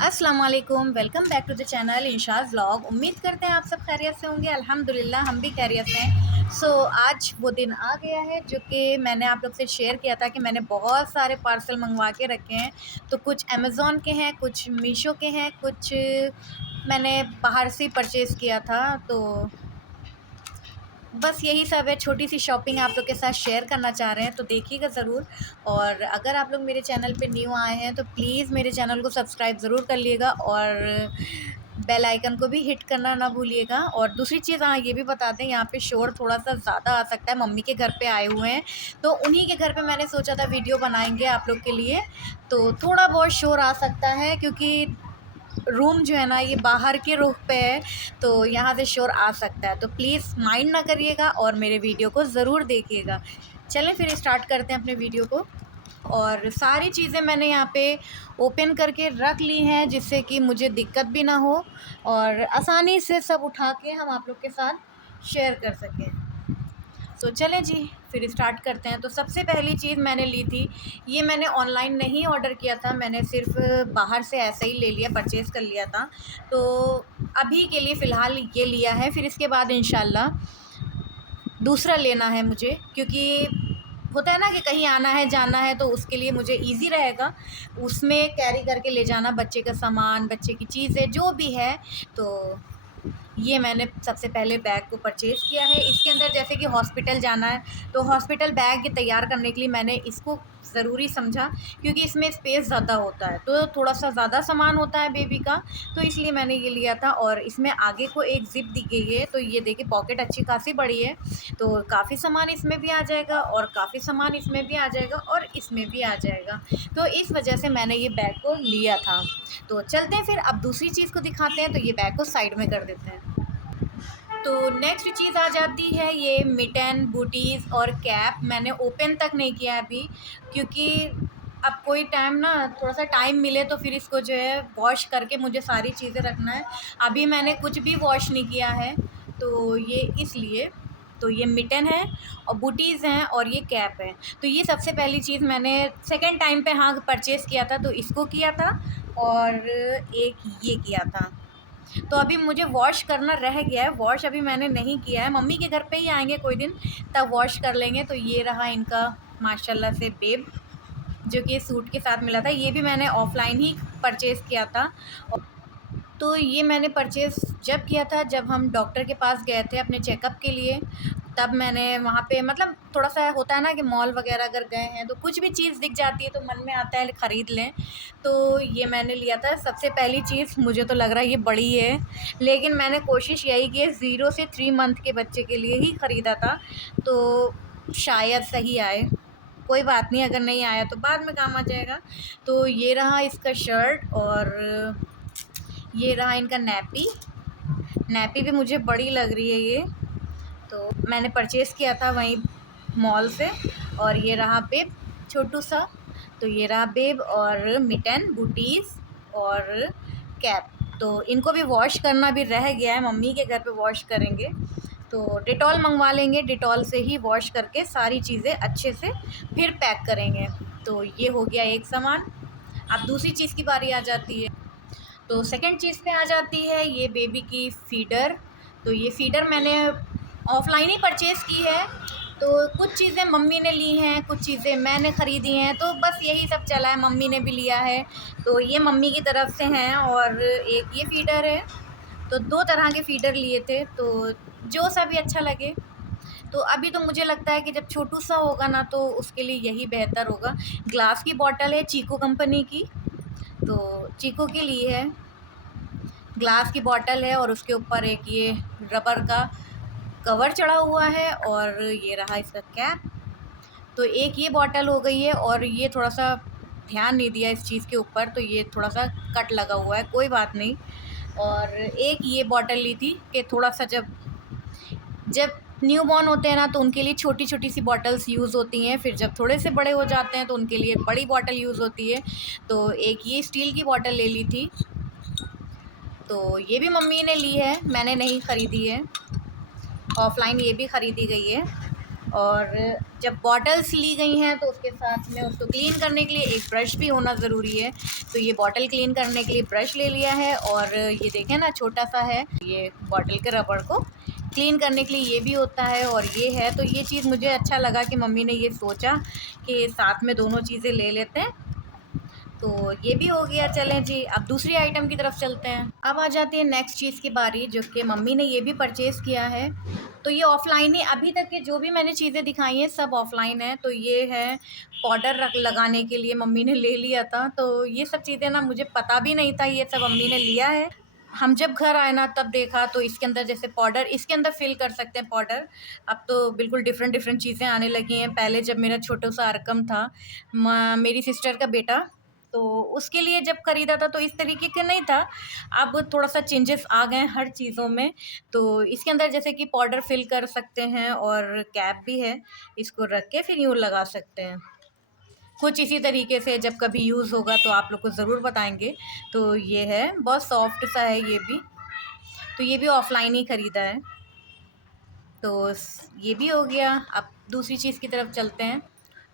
अस्सलाम वालेकुम, welcome back to the channel Insha's vlog. उम्मीद करते हैं आप सब खैरियत से होंगे। अल्हम्दुलिल्लाह हम भी खैरियत से हैं। आज वो दिन आ गया है जो कि मैंने आप लोग से शेयर किया था कि मैंने बहुत सारे पार्सल मंगवा के रखे हैं। तो कुछ अमेज़ॉन के हैं, कुछ मीशो के हैं, कुछ मैंने बाहर से परचेज़ किया था। तो बस यही सब है, छोटी-सी शॉपिंग आप लोग के साथ शेयर करना चाह रहे हैं, तो देखिएगा ज़रूर। और अगर आप लोग मेरे चैनल पे न्यू आए हैं तो प्लीज़ मेरे चैनल को सब्सक्राइब ज़रूर कर लिएगा और बेल आइकन को भी हिट करना ना भूलिएगा। और दूसरी चीज़, हाँ, ये भी बता दें, यहाँ पे शोर थोड़ा-सा ज़्यादा आ सकता है, मम्मी के घर पे आए हुए हैं, तो उन्हीं के घर पे मैंने सोचा था वीडियो बनाएँगे आप लोग के लिए, तो थोड़ा बहुत शोर आ सकता है क्योंकि रूम जो है ना ये बाहर के रुख पे है, तो यहाँ से शोर आ सकता है, तो प्लीज़ माइंड ना करिएगा और मेरे वीडियो को ज़रूर देखिएगा। चलें फिर स्टार्ट करते हैं अपने वीडियो को। और सारी चीज़ें मैंने यहाँ पे ओपन करके रख ली हैं जिससे कि मुझे दिक्कत भी ना हो और आसानी से सब उठा के हम आप लोग के साथ शेयर कर सकें। तो चलें जी, फिर स्टार्ट करते हैं। तो सबसे पहली चीज़ मैंने ली थी, ये मैंने ऑनलाइन नहीं ऑर्डर किया था, मैंने सिर्फ़ बाहर से ऐसे ही ले लिया, परचेज़ कर लिया था। तो अभी के लिए फ़िलहाल ये लिया है, फिर इसके बाद इंशाल्लाह दूसरा लेना है मुझे, क्योंकि होता है ना कि कहीं आना है, जाना है, तो उसके लिए मुझे ईज़ी रहेगा, उसमें कैरी करके ले जाना बच्चे का सामान, बच्चे की चीज़ें जो भी है। तो ये मैंने सबसे पहले बैग को परचेज़ किया है। इसके अंदर जैसे कि हॉस्पिटल जाना है, तो हॉस्पिटल बैग तैयार करने के लिए मैंने इसको ज़रूरी समझा, क्योंकि इसमें स्पेस ज़्यादा होता है, तो थोड़ा-सा ज़्यादा सामान होता है बेबी का, तो इसलिए मैंने ये लिया था। और इसमें आगे को एक ज़िप दी गई है, तो ये देखिए पॉकेट अच्छी खासी बड़ी है, तो काफ़ी सामान इसमें भी आ जाएगा और काफ़ी सामान इसमें भी आ जाएगा और इसमें भी आ जाएगा। तो इस वजह से मैंने ये बैग को लिया था। तो चलते हैं फिर, अब दूसरी चीज़ को दिखाते हैं, तो ये बैग को साइड में कर देते हैं। तो नेक्स्ट चीज़ आ जाती है ये मिटन, बूटीज़ और कैप। मैंने ओपन तक नहीं किया है अभी, क्योंकि अब कोई टाइम ना, थोड़ा-सा टाइम मिले तो फिर इसको जो है वॉश करके मुझे सारी चीज़ें रखना है। अभी मैंने कुछ भी वॉश नहीं किया है, तो ये इसलिए। तो ये मिटन है और बूटीज़ हैं और ये कैप है। तो ये सबसे पहली चीज़ मैंने सेकंड टाइम पे, हाँ, परचेज़ किया था, तो इसको किया था और एक ये किया था। तो अभी मुझे वॉश करना रह गया है, वॉश अभी मैंने नहीं किया है, मम्मी के घर पे ही आएँगे कोई दिन, तब वॉश कर लेंगे। तो ये रहा इनका माशाल्लाह से बेब, जो कि सूट के साथ मिला था, ये भी मैंने ऑफ़लाइन ही परचेज़ किया था। तो ये मैंने परचेज़ जब किया था, जब हम डॉक्टर के पास गए थे अपने चेकअप के लिए, तब मैंने वहाँ पे, मतलब थोड़ा-सा होता है ना कि मॉल वग़ैरह अगर गए हैं तो कुछ भी चीज़ दिख जाती है तो मन में आता है ख़रीद लें। तो ये मैंने लिया था सबसे पहली चीज़। मुझे तो लग रहा है ये बड़ी है, लेकिन मैंने कोशिश यही की है 0 से 3 मंथ के बच्चे के लिए ही ख़रीदा था, तो शायद सही आए। कोई बात नहीं, अगर नहीं आया तो बाद में काम आ जाएगा। तो ये रहा इसका शर्ट और ये रहा इनका नैपी। नैपी भी मुझे बड़ी लग रही है ये, तो मैंने परचेज़ किया था वहीं मॉल से। और ये रहा बेब छोटू सा। तो ये रहा बेब और मिटन, बूटीज़ और कैप। तो इनको भी वॉश करना भी रह गया है, मम्मी के घर पे वॉश करेंगे, तो डेटॉल मंगवा लेंगे, डेटॉल से ही वॉश करके सारी चीज़ें अच्छे से फिर पैक करेंगे। तो ये हो गया एक सामान। अब दूसरी चीज़ की बारी आ जाती है। तो सेकंड चीज़ पे आ जाती है ये बेबी की फ़ीडर। तो ये फ़ीडर मैंने ऑफ़लाइन ही परचेज़ की है, तो कुछ चीज़ें मम्मी ने ली हैं, कुछ चीज़ें मैंने ख़रीदी हैं, तो बस यही सब चला है, मम्मी ने भी लिया है। तो ये मम्मी की तरफ से हैं और एक ये फ़ीडर है, तो 2 तरह के फ़ीडर लिए थे, तो जो सा भी अच्छा लगे। तो अभी तो मुझे लगता है कि जब छोटू-सा होगा ना तो उसके लिए यही बेहतर होगा। ग्लास की बॉटल है चीको कंपनी की, तो चीको की ली है। ग्लास की बॉटल है और उसके ऊपर एक ये रबर का कवर चढ़ा हुआ है और ये रहा इसका कैप। तो एक ये बॉटल हो गई है और ये थोड़ा-सा ध्यान नहीं दिया इस चीज़ के ऊपर, तो ये थोड़ा-सा कट लगा हुआ है, कोई बात नहीं। और एक ये बॉटल ली थी कि थोड़ा-सा जब जब न्यूबॉर्न होते हैं ना तो उनके लिए छोटी-छोटी सी बॉटल्स यूज़ होती हैं, फिर जब थोड़े से बड़े हो जाते हैं तो उनके लिए बड़ी बॉटल यूज़ होती है। तो एक ये स्टील की बॉटल ले ली थी, तो ये भी मम्मी ने ली है, मैंने नहीं ख़रीदी है, ऑफ़लाइन ये भी ख़रीदी गई है। और जब बॉटल्स ली गई हैं तो उसके साथ में उसको क्लीन करने के लिए एक ब्रश भी होना ज़रूरी है। तो ये बॉटल क्लीन करने के लिए ब्रश ले लिया है, और ये देखें ना छोटा सा है, ये बॉटल के रबड़ को क्लीन करने के लिए ये भी होता है और ये है। तो ये चीज़ मुझे अच्छा लगा कि मम्मी ने ये सोचा कि साथ में दोनों चीज़ें ले लेते हैं। तो ये भी हो गया। चलें जी, अब दूसरी आइटम की तरफ चलते हैं। अब आ जाती है नेक्स्ट चीज़ की बारी, जो कि मम्मी ने ये भी परचेज़ किया है। तो ये ऑफ़लाइन ही, अभी तक के जो भी मैंने चीज़ें दिखाई हैं सब ऑफ़लाइन है। तो ये है पाउडर रख लगाने के लिए मम्मी ने ले लिया था। तो ये सब चीज़ें ना मुझे पता भी नहीं था, ये सब मम्मी ने लिया है। हम जब घर आए ना तब देखा तो इसके अंदर जैसे पाउडर, इसके अंदर फ़िल कर सकते हैं पाउडर। अब तो बिल्कुल डिफ़रेंट डिफ़रेंट चीज़ें आने लगी हैं। पहले जब मेरा छोटा-सा अरकम था, मेरी सिस्टर का बेटा, तो उसके लिए जब ख़रीदा था तो इस तरीके का नहीं था। अब थोड़ा-सा चेंजेस आ गए हैं हर चीज़ों में। तो इसके अंदर जैसे कि पाउडर फ़िल कर सकते हैं और कैप भी है, इसको रख के फिर यूँ लगा सकते हैं। कुछ इसी तरीके से जब कभी यूज़ होगा तो आप लोग को ज़रूर बताएँगे। तो ये है, बहुत सॉफ्ट सा है ये भी। तो ये भी ऑफ़लाइन ही ख़रीदा है। तो ये भी हो गया। अब दूसरी चीज़ की तरफ चलते हैं।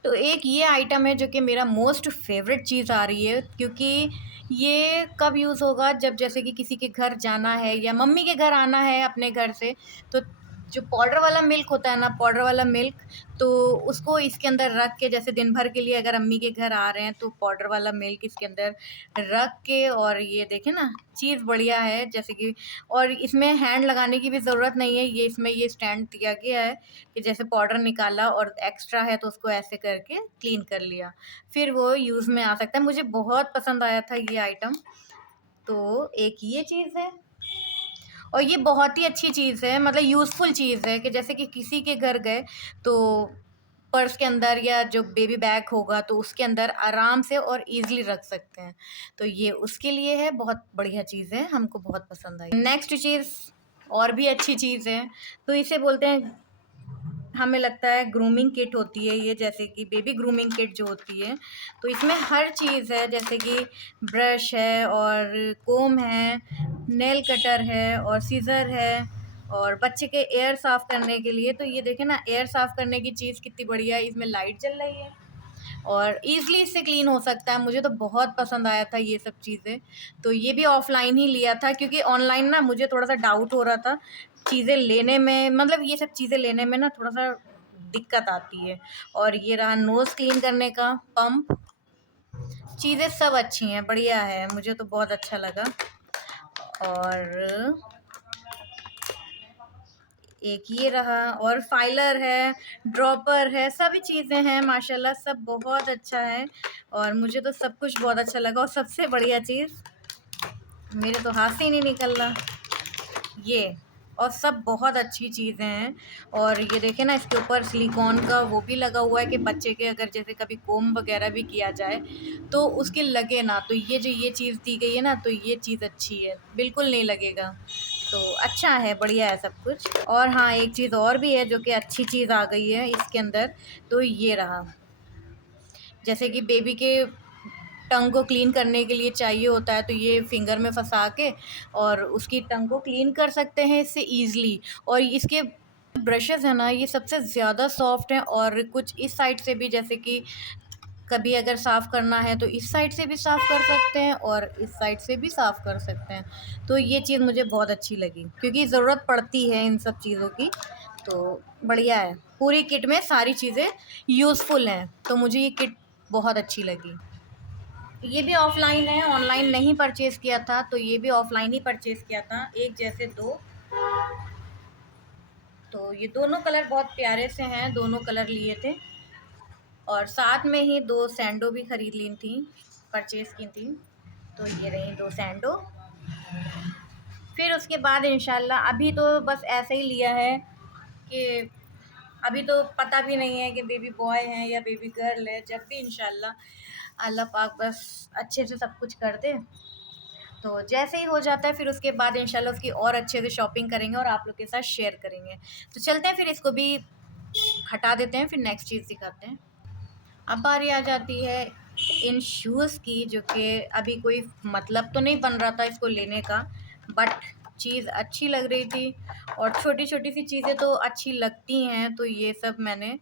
तो एक ये आइटम है जो कि मेरा मोस्ट फेवरेट चीज़ आ रही है, क्योंकि ये कब यूज़ होगा, जब जैसे कि किसी के घर जाना है या मम्मी के घर आना है अपने घर से। तो जो पाउडर वाला मिल्क होता है ना, पाउडर वाला मिल्क, तो उसको इसके अंदर रख के, जैसे दिन भर के लिए अगर अम्मी के घर आ रहे हैं तो पाउडर वाला मिल्क इसके अंदर रख के, और ये देखें ना चीज़ बढ़िया है जैसे कि। और इसमें हैंड लगाने की भी ज़रूरत नहीं है, ये इसमें ये स्टैंड दिया गया है कि जैसे पाउडर निकाला और एक्स्ट्रा है तो उसको ऐसे करके क्लीन कर लिया, फिर वो यूज़ में आ सकता है। मुझे बहुत पसंद आया था ये आइटम। तो एक ये चीज़ है, और ये बहुत ही अच्छी चीज़ है, मतलब यूज़फुल चीज़ है कि जैसे कि किसी के घर गए तो पर्स के अंदर या जो बेबी बैग होगा तो उसके अंदर आराम से और ईज़िली रख सकते हैं। तो ये उसके लिए है, बहुत बढ़िया चीज़ है, हमको बहुत पसंद आई। नेक्स्ट चीज़ और भी अच्छी चीज़ है, तो इसे बोलते हैं, हमें लगता है ग्रूमिंग किट होती है ये, जैसे कि बेबी ग्रूमिंग किट जो होती है। तो इसमें हर चीज़ है, जैसे कि ब्रश है और कोम है, नेल कटर है और सीज़र है, और बच्चे के एयर साफ़ करने के लिए। तो ये देखें ना, एयर साफ़ करने की चीज़ कितनी बढ़िया है, इसमें लाइट जल रही है और ईज़िली इससे क्लीन हो सकता है। मुझे तो बहुत पसंद आया था ये सब चीज़ें। तो ये भी ऑफ़लाइन ही लिया था, क्योंकि ऑनलाइन ना मुझे थोड़ा-सा डाउट हो रहा था चीज़ें लेने में, मतलब ये सब चीज़ें लेने में ना थोड़ा-सा दिक्कत आती है। और ये रहा नोज़ क्लीन करने का पंप, चीज़ें सब अच्छी हैं, बढ़िया है, मुझे तो बहुत अच्छा लगा। और एक ये रहा, और फाइलर है, ड्रॉपर है, सभी चीज़ें हैं माशाल्लाह, सब बहुत अच्छा है। और मुझे तो सब कुछ बहुत अच्छा लगा, और सबसे बढ़िया चीज़, मेरे तो हाथ से ही नहीं निकल रहा ये, और सब बहुत अच्छी चीज़ें हैं। और ये देखें ना, इसके ऊपर सिलिकॉन का वो भी लगा हुआ है कि बच्चे के अगर जैसे कभी कोम वगैरह भी किया जाए तो उसके लगे ना। तो ये जो ये चीज़ दी गई है ना, तो ये चीज़ अच्छी है, बिल्कुल नहीं लगेगा। तो अच्छा है, बढ़िया है सब कुछ। और हाँ, एक चीज़ और भी है जो कि अच्छी चीज़ आ गई है इसके अंदर, तो ये रहा, जैसे कि बेबी के टंग को क्लीन करने के लिए चाहिए होता है, तो ये फिंगर में फंसा के और उसकी टंग को क्लीन कर सकते हैं इससे ईज़िली। और इसके ब्रशेज़ हैं ना, ये सबसे ज़्यादा सॉफ्ट हैं, और कुछ इस साइड से भी, जैसे कि कभी अगर साफ़ करना है तो इस साइड से भी साफ़ कर सकते हैं और इस साइड से भी साफ़ कर सकते हैं। तो ये चीज़ मुझे बहुत अच्छी लगी, क्योंकि ज़रूरत पड़ती है इन सब चीज़ों की। तो बढ़िया है, पूरी किट में सारी चीज़ें यूज़फुल हैं, तो मुझे ये किट बहुत अच्छी लगी। ये भी ऑफ़लाइन है, ऑनलाइन नहीं परचेज़ किया था, तो ये भी ऑफ़लाइन ही परचेज़ किया था, एक जैसे 2। तो ये दोनों कलर बहुत प्यारे से हैं, दोनों कलर लिए थे, और साथ में ही 2 सैंडो भी खरीद ली थी, परचेज़ की थी। तो ये रही 2 सैंडो। फिर उसके बाद इंशाल्लाह, अभी तो बस ऐसे ही लिया है कि अभी तो पता भी नहीं है कि बेबी बॉय है या बेबी गर्ल है। जब भी इंशाल्लाह अल्लाह पाक बस अच्छे से सब कुछ कर दे, तो जैसे ही हो जाता है फिर उसके बाद इंशाल्लाह उसकी और अच्छे से शॉपिंग करेंगे और आप लोग के साथ शेयर करेंगे। तो चलते हैं, फिर इसको भी हटा देते हैं, फिर नेक्स्ट चीज़ दिखाते हैं। अब बारी आ जाती है इन शूज़ की, जो कि अभी कोई मतलब तो नहीं बन रहा था इसको लेने का, बट चीज़ अच्छी लग रही थी और छोटी छोटी सी चीज़ें तो अच्छी लगती हैं, तो ये सब मैंने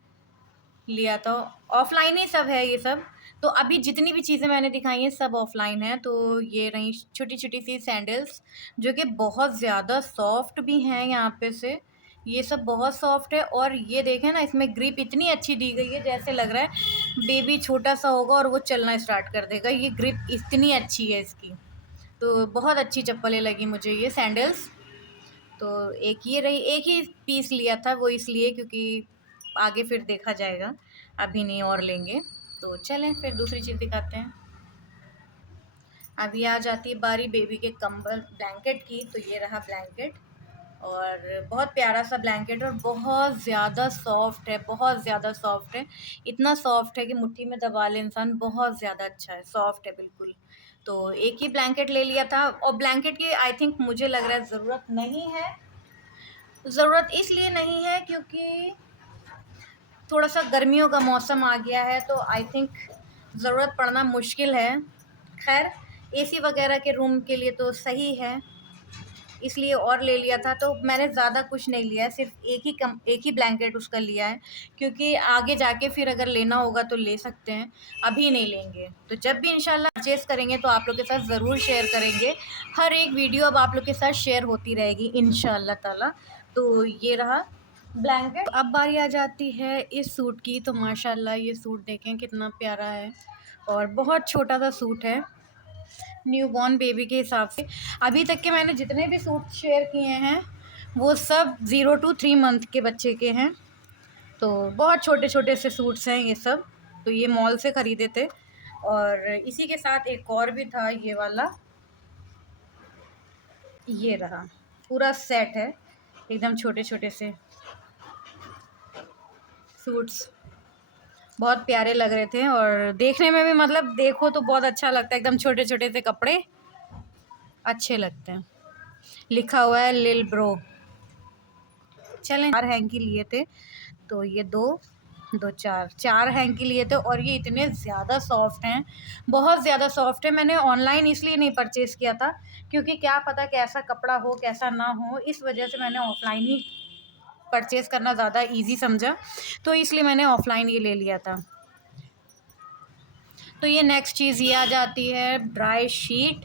लिया था। ऑफलाइन ही सब है ये सब। तो अभी जितनी भी चीज़ें मैंने दिखाई हैं सब ऑफलाइन है। तो ये रही छोटी छोटी सी सैंडल्स जो कि बहुत ज़्यादा सॉफ्ट भी हैं यहाँ पे से। ये सब बहुत सॉफ्ट है और ये देखें ना, इसमें ग्रिप इतनी अच्छी दी गई है जैसे लग रहा है बेबी छोटा सा होगा और वो चलना स्टार्ट कर देगा। ये ग्रिप इतनी अच्छी है इसकी। तो बहुत अच्छी चप्पलें लगी मुझे ये सैंडल्स। तो एक ये रही, एक ही पीस लिया था वो इसलिए क्योंकि आगे फिर देखा जाएगा, अभी नहीं और लेंगे। तो चलें फिर दूसरी चीज़ दिखाते हैं। अभी आ जाती है बारी बेबी के कंबल ब्लैंकेट की। तो ये रहा ब्लैंकेट और बहुत प्यारा सा ब्लैंकेट और बहुत ज़्यादा सॉफ्ट है, बहुत ज़्यादा सॉफ्ट है। इतना सॉफ्ट है कि मुट्ठी में दबा ले इंसान, बहुत ज़्यादा अच्छा है, सॉफ्ट है बिल्कुल। तो एक ही ब्लैंकेट ले लिया था और ब्लैंकेट की आई थिंक मुझे लग रहा है ज़रूरत नहीं है। ज़रूरत इसलिए नहीं है क्योंकि थोड़ा सा गर्मियों का मौसम आ गया है, तो आई थिंक ज़रूरत पड़ना मुश्किल है। खैर एसी वगैरह के रूम के लिए तो सही है, इसलिए और ले लिया था। तो मैंने ज़्यादा कुछ नहीं लिया है, सिर्फ एक ही ब्लैंकेट उसका लिया है क्योंकि आगे जाके फिर अगर लेना होगा तो ले सकते हैं, अभी नहीं लेंगे। तो जब भी इंशाल्लाह परचेज़ करेंगे तो आप लोग के साथ ज़रूर शेयर करेंगे। हर एक वीडियो अब आप लोग के साथ शेयर होती रहेगी इंशाल्लाह ताला। तो ये रहा ब्लैंकेट। अब बारी आ जाती है इस सूट की। तो माशाल्लाह ये सूट देखें कितना प्यारा है और बहुत छोटा सा सूट है न्यूबॉर्न बेबी के हिसाब से। अभी तक के मैंने जितने भी सूट शेयर किए हैं वो सब 0 to 3 मंथ के बच्चे के हैं। तो बहुत छोटे छोटे से सूट्स हैं ये सब। तो ये मॉल से ख़रीदे थे और इसी के साथ एक और भी था ये वाला। ये रहा पूरा सेट है, एकदम छोटे छोटे से सूट्स, बहुत प्यारे लग रहे थे और देखने में भी मतलब देखो तो बहुत अच्छा लगता है। एकदम छोटे छोटे से कपड़े अच्छे लगते हैं। लिखा हुआ है लिल ब्रो। चलें 4 हैंकी लिए थे। तो ये दो चार हैंकी लिए थे और ये इतने ज़्यादा सॉफ्ट हैं, बहुत ज़्यादा सॉफ्ट है। मैंने ऑनलाइन इसलिए नहीं परचेज़ किया था क्योंकि क्या पता कैसा कपड़ा हो कैसा ना हो, इस वजह से मैंने ऑफ़लाइन ही परचेज़ करना ज़्यादा ईज़ी समझा। तो इसलिए मैंने ऑफ़लाइन ये ले लिया था। तो ये नेक्स्ट चीज़ ये आ जाती है ड्राई शीट।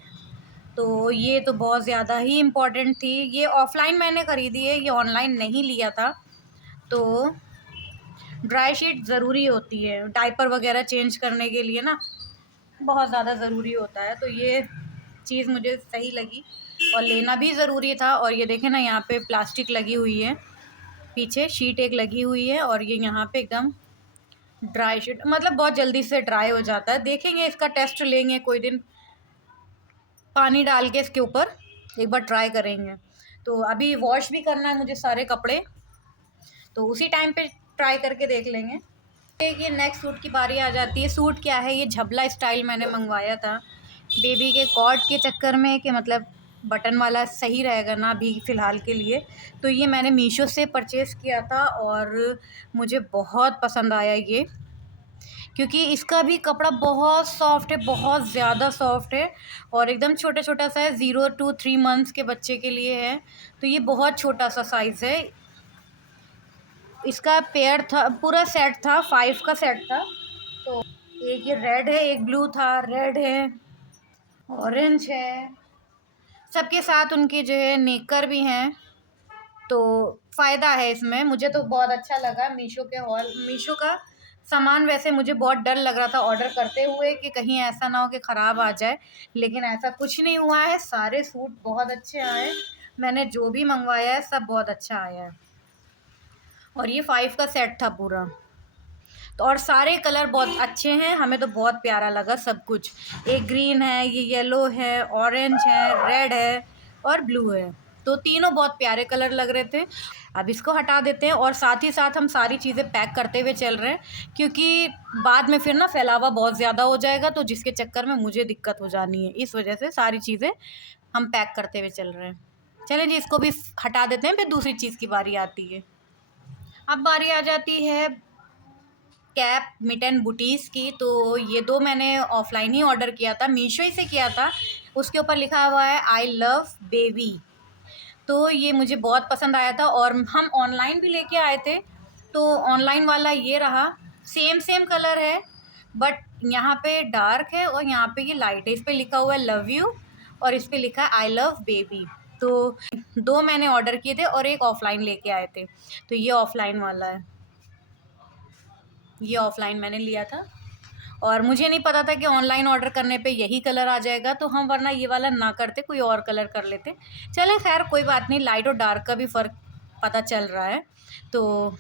तो ये तो बहुत ज़्यादा ही इम्पोर्टेंट थी। ये ऑफ़लाइन मैंने ख़रीदी है, ये ऑनलाइन नहीं लिया था। तो ड्राई शीट ज़रूरी होती है डायपर वगैरह चेंज करने के लिए ना, बहुत ज़्यादा ज़रूरी होता है। तो ये चीज़ मुझे सही लगी और लेना भी ज़रूरी था। और ये देखें ना, यहाँ पे प्लास्टिक लगी हुई है, पीछे शीट एक लगी हुई है और ये यहाँ पे एकदम ड्राई शीट, मतलब बहुत जल्दी से ड्राई हो जाता है। देखेंगे, इसका टेस्ट लेंगे कोई दिन, पानी डाल के इसके ऊपर एक बार ट्राई करेंगे। तो अभी वॉश भी करना है मुझे सारे कपड़े, तो उसी टाइम पे ट्राई करके देख लेंगे। ये नेक्स्ट सूट की बारी आ जाती है। सूट क्या है, ये झबला स्टाइल मैंने मंगवाया था बेबी के कॉर्ड के चक्कर में कि मतलब बटन वाला सही रहेगा ना अभी फ़िलहाल के लिए। तो ये मैंने मीशो से परचेज़ किया था और मुझे बहुत पसंद आया ये, क्योंकि इसका भी कपड़ा बहुत सॉफ्ट है, बहुत ज़्यादा सॉफ्ट है और एकदम छोटा छोटा सा है। 0 to 3 मंथ्स के बच्चे के लिए है। तो ये बहुत छोटा सा साइज़ है। इसका पेयर था, पूरा सेट था, 5 का सेट था। तो एक ये रेड है, एक ब्लू था, रेड है, ऑरेंज है, सबके साथ उनके जो है नेकर भी हैं। तो फ़ायदा है इसमें, मुझे तो बहुत अच्छा लगा। मीशो का सामान वैसे मुझे बहुत डर लग रहा था ऑर्डर करते हुए कि कहीं ऐसा ना हो कि ख़राब आ जाए, लेकिन ऐसा कुछ नहीं हुआ है। सारे सूट बहुत अच्छे आए, मैंने जो भी मंगवाया है सब बहुत अच्छा आया है। और ये 5 का सेट था पूरा। तो और सारे कलर बहुत अच्छे हैं, हमें तो बहुत प्यारा लगा सब कुछ। एक ग्रीन है, ये येलो है, ऑरेंज है, रेड है और ब्लू है। तो तीनों बहुत प्यारे कलर लग रहे थे। अब इसको हटा देते हैं और साथ ही साथ हम सारी चीज़ें पैक करते हुए चल रहे हैं, क्योंकि बाद में फिर ना फैलावा बहुत ज़्यादा हो जाएगा, तो जिसके चक्कर में मुझे दिक्कत हो जानी है। इस वजह से सारी चीज़ें हम पैक करते हुए चल रहे हैं। चलिए जी, इसको भी हटा देते हैं, फिर दूसरी चीज़ की बारी आती है। अब बारी आ जाती है कैप मिटन बुटीस की। तो ये दो मैंने ऑफ़लाइन ही ऑर्डर किया था, मीशो ही से किया था। उसके ऊपर लिखा हुआ है आई लव बेबी। तो ये मुझे बहुत पसंद आया था और हम ऑनलाइन भी लेके आए थे। तो ऑनलाइन वाला ये रहा, सेम सेम कलर है बट यहाँ पे डार्क है और यहाँ पे ये लाइट है। इस पे लिखा हुआ है लव यू और इस पे लिखा है आई लव बेबी। तो 2 मैंने ऑर्डर किए थे और एक ऑफ़लाइन लेके आए थे। तो ये ऑफ़लाइन वाला है, ये ऑफ़लाइन मैंने लिया था और मुझे नहीं पता था कि ऑनलाइन ऑर्डर करने पे यही कलर आ जाएगा, तो हम वरना ये वाला ना करते, कोई और कलर कर लेते। चले खैर कोई बात नहीं, लाइट और डार्क का भी फ़र्क पता चल रहा है। तो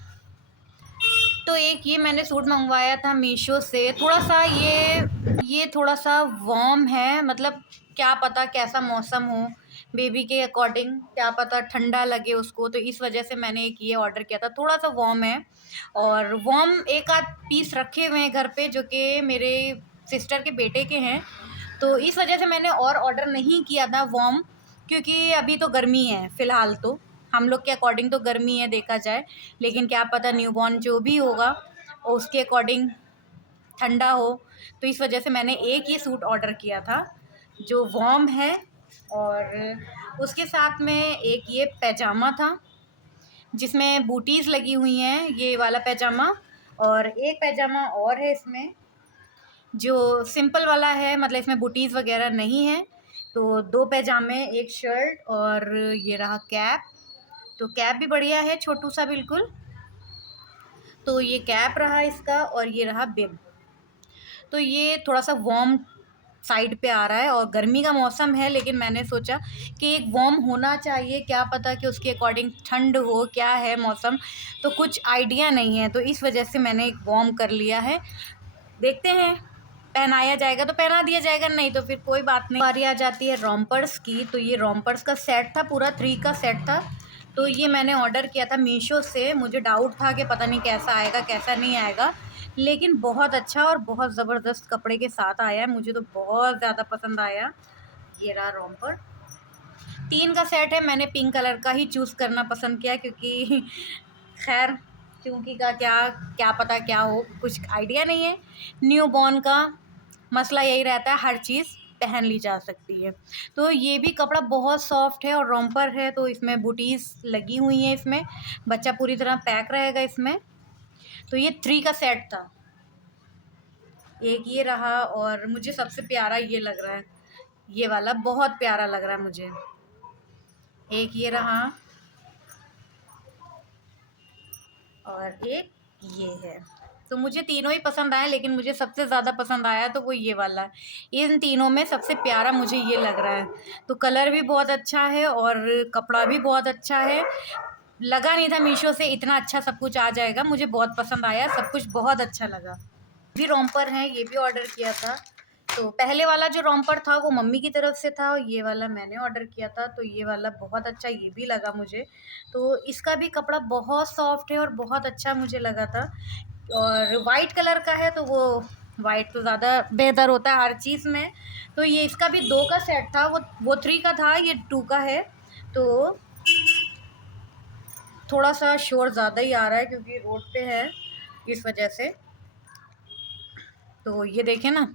एक ये मैंने सूट मंगवाया था मीशो से, थोड़ा-सा ये थोड़ा-सा वार्म है, मतलब क्या पता कैसा मौसम हो, बेबी के अकॉर्डिंग क्या पता ठंडा लगे उसको, तो इस वजह से मैंने एक ये ऑर्डर किया था। थोड़ा-सा वार्म है और वार्म एक आध पीस रखे हुए हैं घर पे जो कि मेरे सिस्टर के बेटे के हैं, तो इस वजह से मैंने और ऑर्डर नहीं किया था वार्म, क्योंकि अभी तो गर्मी है फ़िलहाल, तो हम लोग के अकॉर्डिंग तो गर्मी है देखा जाए, लेकिन क्या पता न्यूबॉर्न जो भी होगा उसके अकॉर्डिंग ठंडा हो। तो इस वजह से मैंने एक ये सूट ऑर्डर किया था जो वार्म है और उसके साथ में एक ये पैजामा था जिसमें बूटीज़ लगी हुई हैं, ये वाला पैजामा। और एक पैजामा और है इसमें जो सिंपल वाला है, मतलब इसमें बूटीज़ वगैरह नहीं है। तो 2 पैजामे, एक शर्ट और ये रहा कैप। तो कैप भी बढ़िया है, छोटू सा बिल्कुल। तो ये कैप रहा इसका और ये रहा बिब। तो ये थोड़ा-सा वार्म साइड पे आ रहा है और गर्मी का मौसम है, लेकिन मैंने सोचा कि एक वार्म होना चाहिए, क्या पता कि उसके अकॉर्डिंग ठंड हो, क्या है मौसम, तो कुछ आइडिया नहीं है, तो इस वजह से मैंने एक वार्म कर लिया है। देखते हैं पहनाया जाएगा तो पहना दिया जाएगा, नहीं तो फिर कोई बात नहीं। बारी आ जाती है रोम्पर्स की, तो ये रोम्पर्स का सेट था, पूरा 3 का सेट था। तो ये मैंने ऑर्डर किया था मीशो से, मुझे डाउट था कि पता नहीं कैसा आएगा कैसा नहीं आएगा, लेकिन बहुत अच्छा और बहुत ज़बरदस्त कपड़े के साथ आया है, मुझे तो बहुत ज़्यादा पसंद आया। ये रहा रोम्पर, 3 का सेट है, मैंने पिंक कलर का ही चूज़ करना पसंद किया क्योंकि खैर क्योंकि का क्या पता क्या हो, कुछ आइडिया नहीं है। न्यू बॉर्न का मसला यही रहता है, हर चीज़ पहन ली जा सकती है। तो ये भी कपड़ा बहुत सॉफ्ट है और रोम्पर है, तो इसमें बूटीज़ लगी हुई हैं, इसमें बच्चा पूरी तरह पैक रहेगा इसमें। तो ये 3 का सेट था, एक ये रहा और मुझे सबसे प्यारा ये लग रहा है, ये वाला बहुत प्यारा लग रहा है मुझे। एक ये रहा और एक ये है। तो मुझे तीनों ही पसंद आए, लेकिन मुझे सबसे ज़्यादा पसंद आया तो वो ये वाला है। इन तीनों में सबसे प्यारा मुझे ये लग रहा है। तो कलर भी बहुत अच्छा है और कपड़ा भी बहुत अच्छा है। लगा नहीं था मीशो से इतना अच्छा सब कुछ आ जाएगा, मुझे बहुत पसंद आया, सब कुछ बहुत अच्छा लगा। भी रोम्पर हैं, ये भी ऑर्डर किया था। तो पहले वाला जो रोम्पर था वो मम्मी की तरफ से था और ये वाला मैंने ऑर्डर किया था, तो ये वाला बहुत अच्छा ये भी लगा मुझे। तो इसका भी कपड़ा बहुत सॉफ्ट है और बहुत अच्छा मुझे लगा था। और वाइट कलर का है तो वो वाइट तो ज़्यादा बेहतर होता है हर चीज़ में। तो ये इसका भी 2 का सेट था, वो 3 का था, ये 2 का है। तो थोड़ा सा शोर ज़्यादा ही आ रहा है क्योंकि रोड पे है, इस वजह से। तो ये देखें ना,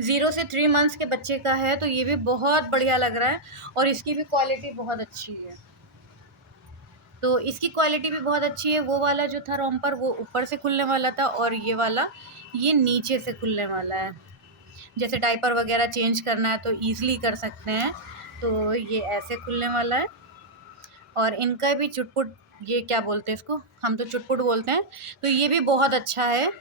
0 से 3 मंथ्स के बच्चे का है, तो ये भी बहुत बढ़िया लग रहा है और इसकी भी क्वालिटी बहुत अच्छी है। तो इसकी क्वालिटी भी बहुत अच्छी है। वो वाला जो था रोम्पर वो ऊपर से खुलने वाला था और ये वाला ये नीचे से खुलने वाला है। जैसे डायपर वगैरह चेंज करना है तो ईज़िली कर सकते हैं। तो ये ऐसे खुलने वाला है और इनका भी चुटपुट, ये क्या बोलते हैं इसको, हम तो चुटपुट बोलते हैं। तो ये भी बहुत अच्छा है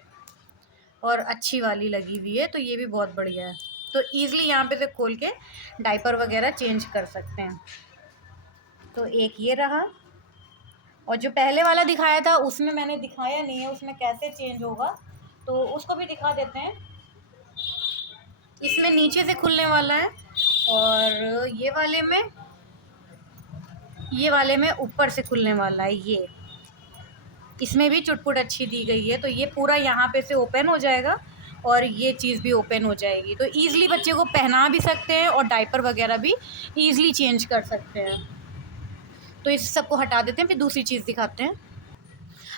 और अच्छी वाली लगी हुई है, तो ये भी बहुत बढ़िया है। तो ईज़िली यहाँ पे से खोल के डायपर वगैरह चेंज कर सकते हैं। तो एक ये रहा और जो पहले वाला दिखाया था उसमें मैंने दिखाया नहीं है उसमें कैसे चेंज होगा, तो उसको भी दिखा देते हैं। इसमें नीचे से खुलने वाला है और ये वाले में ऊपर से खुलने वाला है। ये इसमें भी चुटपुट अच्छी दी गई है, तो ये पूरा यहाँ पे से ओपन हो जाएगा और ये चीज़ भी ओपन हो जाएगी। तो ईज़िली बच्चे को पहना भी सकते हैं और डायपर वगैरह भी ईज़िली चेंज कर सकते हैं। तो इस सबको हटा देते हैं, फिर दूसरी चीज़ दिखाते हैं।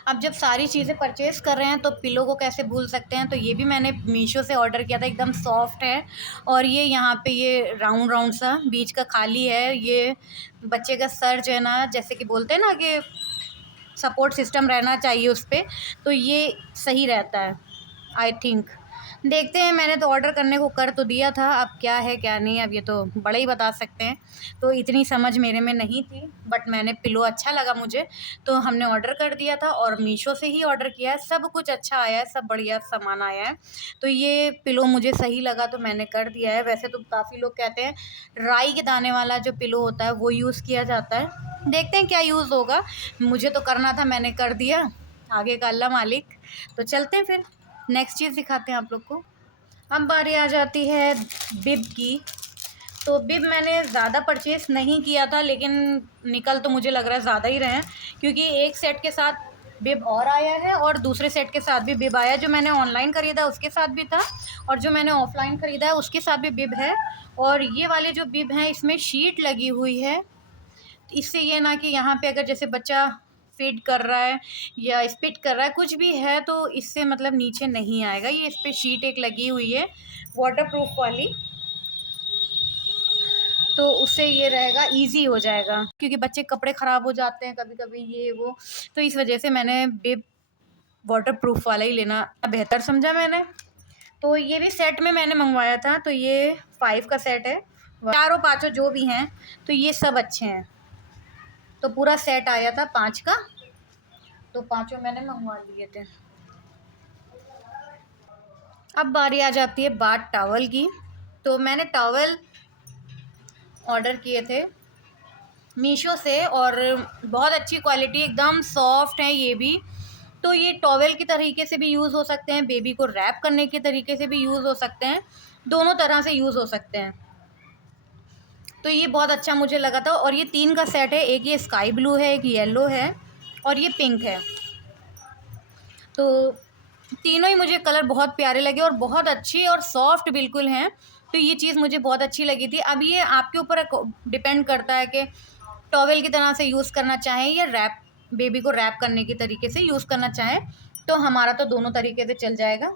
अब जब सारी चीज़ें परचेज़ कर रहे हैं तो पिलो को कैसे भूल सकते हैं। तो ये भी मैंने मीशो से ऑर्डर किया था, एकदम सॉफ्ट है और ये यहाँ पे ये राउंड राउंड सा बीच का खाली है। ये बच्चे का सर जो है ना, जैसे कि बोलते हैं ना कि सपोर्ट सिस्टम रहना चाहिए उस पे, तो ये सही रहता है आई थिंक। देखते हैं, मैंने तो ऑर्डर करने को कर तो दिया था, अब क्या है क्या नहीं अब ये तो बड़े ही बता सकते हैं। तो इतनी समझ मेरे में नहीं थी, बट मैंने पिलो अच्छा लगा मुझे, तो हमने ऑर्डर कर दिया था और मीशो से ही ऑर्डर किया है। सब कुछ अच्छा आया है, सब बढ़िया सामान आया है। तो ये पिलो मुझे सही लगा तो मैंने कर दिया है। वैसे तो काफ़ी लोग कहते हैं राई के दाने वाला जो पिलो होता है वो यूज़ किया जाता है, देखते हैं क्या यूज़ होगा। मुझे तो करना था, मैंने कर दिया, आगे का अल्लाह मालिक। तो चलते हैं फिर नेक्स्ट चीज़ दिखाते हैं आप लोग को। अब बारी आ जाती है बिब की। तो बिब मैंने ज़्यादा परचेज़ नहीं किया था, लेकिन निकल तो मुझे लग रहा है ज़्यादा ही रहे हैं, क्योंकि एक सेट के साथ बिब और आया है और दूसरे सेट के साथ भी बिब आया है। जो मैंने ऑनलाइन ख़रीदा उसके साथ भी था और जो मैंने ऑफ़लाइन ख़रीदा है उसके साथ भी बिब है। और ये वाले जो बिब हैं इसमें शीट लगी हुई है, इससे ये ना कि यहाँ पे अगर जैसे बच्चा फ़ीड कर रहा है या स्पिट कर रहा है कुछ भी है तो इससे मतलब नीचे नहीं आएगा। ये इस पे शीट एक लगी हुई है वाटरप्रूफ वाली, तो उससे ये रहेगा, ईज़ी हो जाएगा, क्योंकि बच्चे कपड़े ख़राब हो जाते हैं कभी-कभी ये वो, तो इस वजह से मैंने बिब वाटरप्रूफ वाला ही लेना बेहतर समझा मैंने। तो ये भी सेट में मैंने मंगवाया था, तो ये 5 का सेट है, चारों पाँचों जो भी हैं तो ये सब अच्छे हैं। तो पूरा सेट आया था 5 का, तो पाँचों मैंने मंगवा लिए थे। अब बारी आ जाती है बाथ टॉवल की। तो मैंने टॉवल ऑर्डर किए थे मीशो से और बहुत अच्छी क्वालिटी, एकदम सॉफ्ट है ये भी। तो ये टॉवल की तरीके से भी यूज़ हो सकते हैं, बेबी को रैप करने के तरीके से भी यूज़ हो सकते हैं, दोनों तरह से यूज़ हो सकते हैं। तो ये बहुत अच्छा मुझे लगा था और ये 3 का सेट है, एक ये स्काई ब्लू है, एक येलो है और ये पिंक है। तो तीनों ही मुझे कलर बहुत प्यारे लगे और बहुत अच्छी और सॉफ्ट बिल्कुल हैं। तो ये चीज़ मुझे बहुत अच्छी लगी थी। अब ये आपके ऊपर डिपेंड करता है कि टॉवेल की तरह से यूज़ करना चाहें या रैप, बेबी को रैप करने के तरीके से यूज़ करना चाहें। तो हमारा तो दोनों तरीके से चल जाएगा,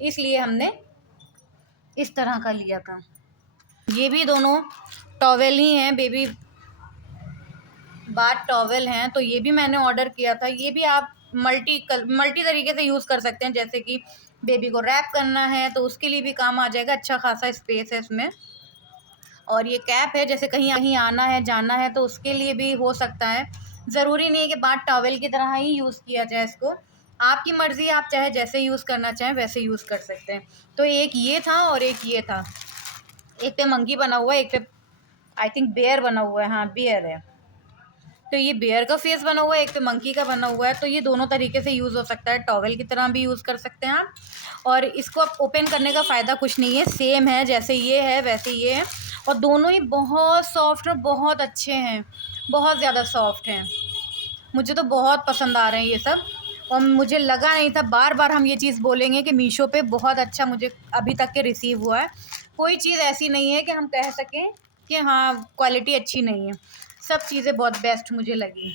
इसलिए हमने इस तरह का लिया था। ये भी दोनों टॉवेल ही हैं, बेबी बाथ टॉवेल हैं। तो ये भी मैंने ऑर्डर किया था। ये भी आप मल्टी तरीके से यूज़ कर सकते हैं, जैसे कि बेबी को रैप करना है तो उसके लिए भी काम आ जाएगा, अच्छा खासा स्पेस है इसमें। और ये कैप है, जैसे कहीं कहीं आना है जाना है तो उसके लिए भी हो सकता है। ज़रूरी नहीं है कि बाथ टॉवेल की तरह ही यूज़ किया जाए इसको, आपकी मर्ज़ी, आप चाहे जैसे यूज़ करना चाहें वैसे यूज़ कर सकते हैं। तो एक ये था और एक ये था, एक पे मंकी बना हुआ है, एक पे आई थिंक बेयर बना हुआ है, हाँ बेयर है। तो ये बेयर का फेस बना हुआ है, एक पे मंकी का बना हुआ है। तो ये दोनों तरीके से यूज़ हो सकता है, टॉवेल की तरह भी यूज़ कर सकते हैं आप। और इसको आप ओपन करने का फ़ायदा कुछ नहीं है, सेम है, जैसे ये है वैसे ये है। और दोनों ही बहुत सॉफ्ट और बहुत अच्छे हैं, बहुत ज़्यादा सॉफ्ट हैं। मुझे तो बहुत पसंद आ रहे हैं ये सब। और मुझे लगा नहीं था, बार बार हम ये चीज़ बोलेंगे कि मीशो पे बहुत अच्छा मुझे अभी तक के रिसीव हुआ है। कोई चीज़ ऐसी नहीं है कि हम कह सकें कि हाँ क्वालिटी अच्छी नहीं है, सब चीज़ें बहुत बेस्ट मुझे लगी।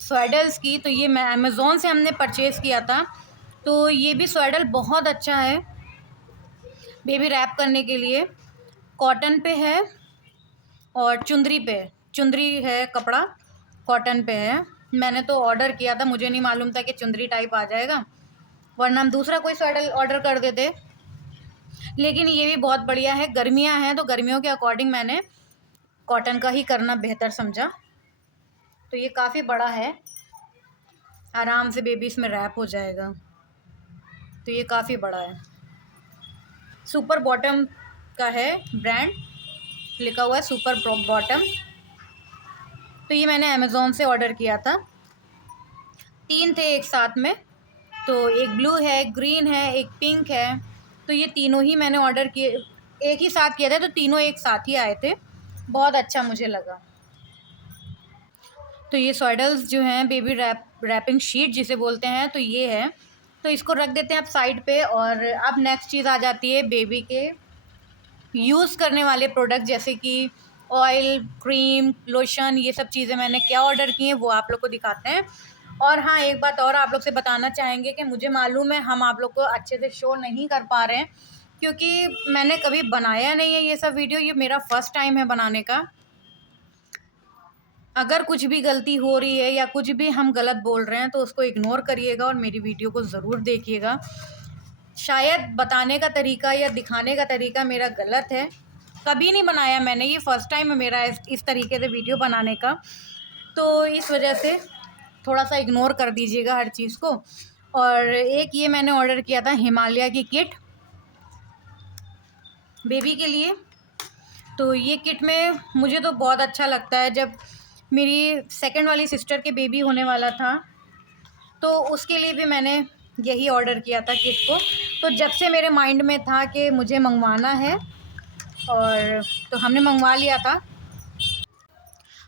स्वेडल्स की, तो ये मैं अमेज़ोन से हमने परचेज़ किया था। तो ये भी स्वेडल बहुत अच्छा है बेबी रैप करने के लिए, कॉटन पे है और चुंदरी है, कपड़ा कॉटन पे है। मैंने तो ऑर्डर किया था, मुझे नहीं मालूम था कि चुंदरी टाइप आ जाएगा, वरना हम दूसरा कोई स्वेडल ऑर्डर कर देते। लेकिन ये भी बहुत बढ़िया है, गर्मियाँ हैं तो गर्मियों के अकॉर्डिंग मैंने कॉटन का ही करना बेहतर समझा। तो ये काफ़ी बड़ा है, आराम से बेबी इसमें रैप हो जाएगा। तो ये काफ़ी बड़ा है, सुपर बॉटम का है ब्रांड, लिखा हुआ है सुपर बॉटम। तो ये मैंने अमेज़ोन से ऑर्डर किया था, 3 थे एक साथ में। तो एक ब्लू है, ग्रीन है, एक पिंक है। तो ये तीनों ही मैंने ऑर्डर किए, एक ही साथ किया था, तो तीनों एक साथ ही आए थे, बहुत अच्छा मुझे लगा। तो ये स्वेडल्स जो हैं, बेबी रैपिंग शीट जिसे बोलते हैं, तो ये है। तो इसको रख देते हैं आप साइड पे। और अब नेक्स्ट चीज़ आ जाती है बेबी के यूज़ करने वाले प्रोडक्ट, जैसे कि ऑयल, क्रीम, लोशन, ये सब चीज़ें मैंने क्या ऑर्डर की हैं वो आप लोग को दिखाते हैं। और हाँ, एक बात और आप लोग से बताना चाहेंगे कि मुझे मालूम है हम आप लोग को अच्छे से शो नहीं कर पा रहे हैं, क्योंकि मैंने कभी बनाया नहीं है ये सब वीडियो, ये मेरा फर्स्ट टाइम है बनाने का। अगर कुछ भी गलती हो रही है या कुछ भी हम गलत बोल रहे हैं तो उसको इग्नोर करिएगा और मेरी वीडियो को ज़रूर देखिएगा। शायद बताने का तरीका या दिखाने का तरीका मेरा गलत है, कभी नहीं बनाया मैंने, ये फ़र्स्ट टाइम है मेरा इस तरीके से वीडियो बनाने का, तो इस वजह से थोड़ा सा इग्नोर कर दीजिएगा हर चीज़ को। और एक ये मैंने ऑर्डर किया था हिमालय की किट बेबी के लिए, तो ये किट में मुझे तो बहुत अच्छा लगता है। जब मेरी सेकंड वाली सिस्टर के बेबी होने वाला था तो उसके लिए भी मैंने यही ऑर्डर किया था किट को, तो जब से मेरे माइंड में था कि मुझे मंगवाना है और तो हमने मंगवा लिया था।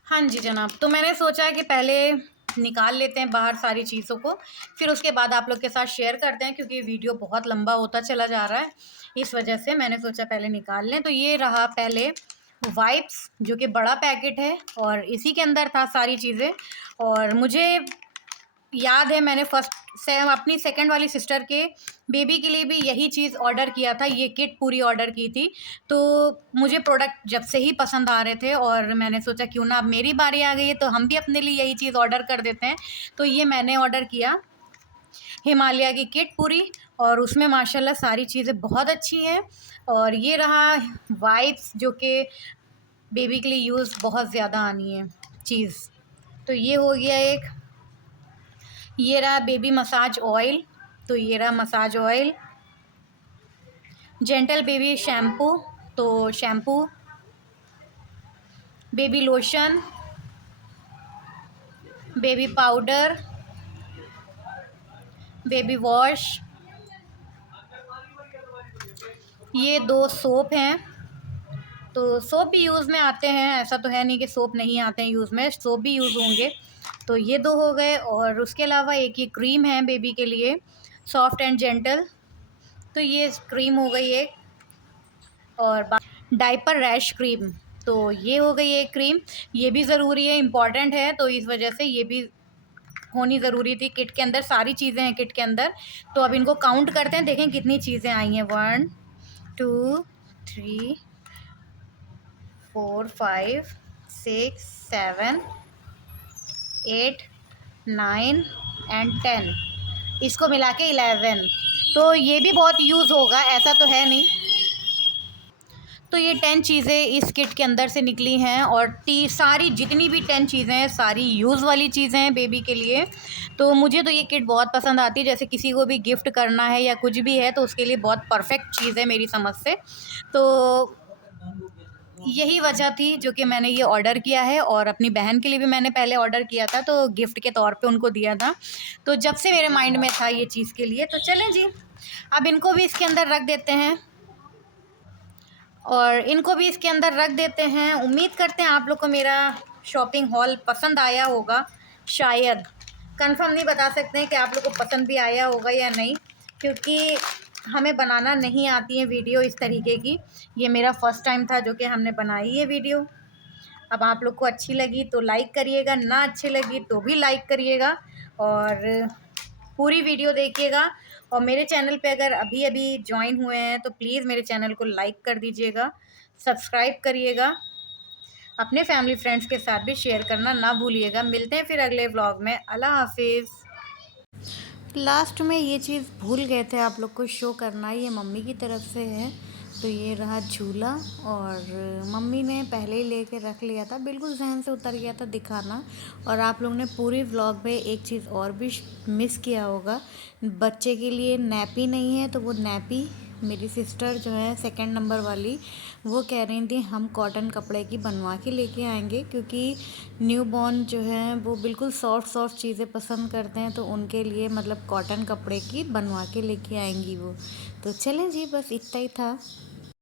हाँ जी जनाब, तो मैंने सोचा कि पहले निकाल लेते हैं बाहर सारी चीज़ों को, फिर उसके बाद आप लोग के साथ शेयर करते हैं, क्योंकि वीडियो बहुत लंबा होता चला जा रहा है, इस वजह से मैंने सोचा पहले निकाल लें। तो ये रहा पहले वाइप्स, जो कि बड़ा पैकेट है और इसी के अंदर था सारी चीज़ें। और मुझे याद है मैंने अपनी सेकंड वाली सिस्टर के बेबी के लिए भी यही चीज़ ऑर्डर किया था, ये किट पूरी ऑर्डर की थी। तो मुझे प्रोडक्ट जब से ही पसंद आ रहे थे और मैंने सोचा क्यों ना अब मेरी बारी आ गई है तो हम भी अपने लिए यही चीज़ ऑर्डर कर देते हैं। तो ये मैंने ऑर्डर किया हिमालय की किट पूरी, और उसमें माशाल्लाह सारी चीज़ें बहुत अच्छी हैं। और ये रहा वाइप्स, जो कि बेबी के लिए यूज़ बहुत ज़्यादा आनी है चीज़। तो ये हो गया एक। ये रहा बेबी मसाज ऑयल, तो ये रहा massage oil. Gentle baby shampoo, तो shampoo. Baby lotion, baby powder, baby wash. ये 2 सोप हैं, तो सोप भी यूज़ में आते हैं, ऐसा तो है नहीं कि सोप नहीं आते हैं यूज़ में, सोप भी यूज़ होंगे। तो ये 2 हो गए, और उसके अलावा एक ये क्रीम है बेबी के लिए, सॉफ्ट एंड जेंटल, तो ये क्रीम हो गई एक। और डायपर रैश क्रीम, तो ये हो गई एक क्रीम, ये भी ज़रूरी है, इम्पॉर्टेंट है, तो इस वजह से ये भी होनी ज़रूरी थी। किट के अंदर सारी चीज़ें हैं किट के अंदर। तो अब इनको काउंट करते हैं, देखें कितनी चीज़ें आई हैं। 1 2 3 4 5 6 7 8 9 एंड 10, इसको मिला के 11। तो ये भी बहुत यूज़ होगा, ऐसा तो है नहीं। तो ये 10 चीज़ें इस किट के अंदर से निकली हैं, और सारी जितनी भी 10 चीज़ें हैं सारी यूज़ वाली चीज़ें हैं बेबी के लिए। तो मुझे तो ये किट बहुत पसंद आती है, जैसे किसी को भी गिफ्ट करना है या कुछ भी है तो उसके लिए बहुत परफेक्ट चीज़ है मेरी समझ से। तो यही वजह थी जो कि मैंने ये ऑर्डर किया है, और अपनी बहन के लिए भी मैंने पहले ऑर्डर किया था, तो गिफ्ट के तौर पे उनको दिया था। तो जब से मेरे माइंड में था ये चीज़ के लिए, तो चलें जी अब इनको भी इसके अंदर रख देते हैं, और इनको भी इसके अंदर रख देते हैं। उम्मीद करते हैं आप लोग को मेरा शॉपिंग हॉल पसंद आया होगा, शायद, कंफर्म नहीं बता सकते हैं कि आप लोग को पसंद भी आया होगा या नहीं, क्योंकि हमें बनाना नहीं आती है वीडियो इस तरीके की। ये मेरा फर्स्ट टाइम था जो कि हमने बनाई है वीडियो। अब आप लोग को अच्छी लगी तो लाइक करिएगा, ना अच्छी लगी तो भी लाइक करिएगा, और पूरी वीडियो देखिएगा। और मेरे चैनल पे अगर अभी अभी ज्वाइन हुए हैं तो प्लीज़ मेरे चैनल को लाइक कर दीजिएगा, सब्सक्राइब करिएगा, अपने फैमिली फ्रेंड्स के साथ भी शेयर करना ना भूलिएगा। मिलते हैं फिर अगले व्लॉग में। अल्लाह हाफिज़। लास्ट में ये चीज़ भूल गए थे आप लोग को शो करना, ये मम्मी की तरफ से है। तो ये रहा झूला, और मम्मी ने पहले ही लेके रख लिया था, बिल्कुल जहन से उतर गया था दिखाना। और आप लोग ने पूरी व्लॉग में एक चीज़ और भी मिस किया होगा, बच्चे के लिए नैपी नहीं है, तो वो नैपी मेरी सिस्टर जो है सेकंड नंबर वाली, वो कह रही थी हम कॉटन कपड़े की बनवा के लेके आएंगे, क्योंकि न्यू बॉर्न जो है वो बिल्कुल सॉफ्ट सॉफ्ट चीज़ें पसंद करते हैं, तो उनके लिए मतलब कॉटन कपड़े की बनवा के लेके आएंगी वो। तो चलें जी, बस इतना ही था।